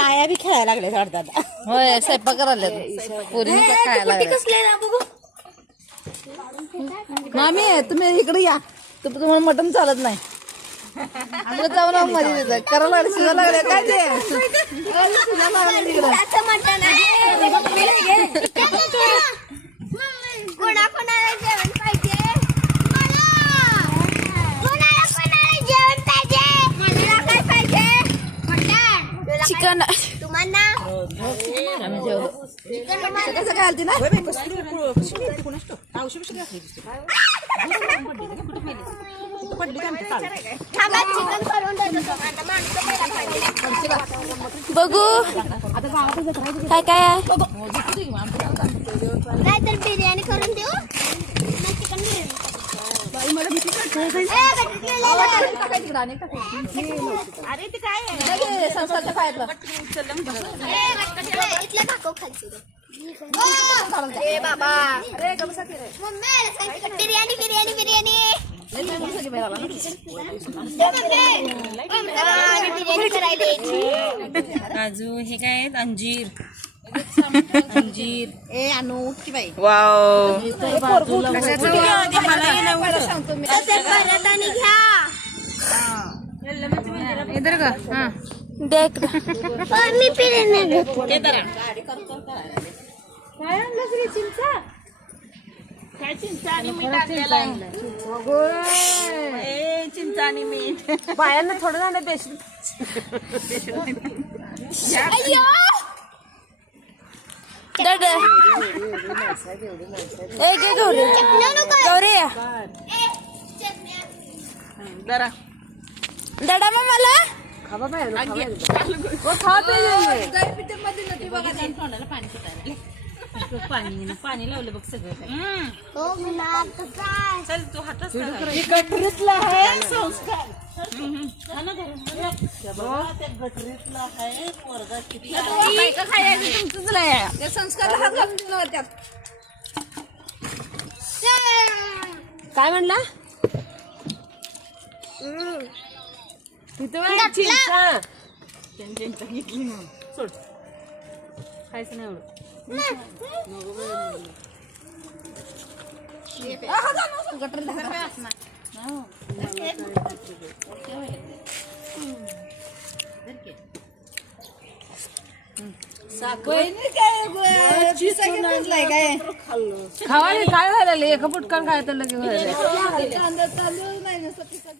आया बी खेळायला लागले वाटतात. होय स्वयंपाक करायला पोरीने खायला मामी तुम्ही इकडे या. तुम्हाला मटण चालत नाही. आम्हाला जाऊन मध्ये देत करायला लागले शिजा लागले काय ते शिजा लागले चिकन तुम्हाला घालते ना बघू काय काय नाहीतर बिर्याणी करून देऊ. अरे ते काय संस्कारच्या पायातलं इथलं टाको खालची बाबा बिर्याणी बिर्याणी बिर्याणी काजू हे काय आहेत अंजीर अंजीर ए आणू की बाई वाव इधर का हा देख मी बिर्याणी काय चिंचा आणि मीठ आणलेलं आहे. चिंचा आणि मीठ बायांना थोडं झालं बेसन जरा दादा मग मला पाणी लावलं बघ सगळं चल तू हातात गटरीतला आहे संस्कार संस्कार हात घालून दिला त्यात काय म्हणला चिंचा घेतली सोड खायचं नाही एवढं खावायला काय झालं एका पुटकान काय तर लगे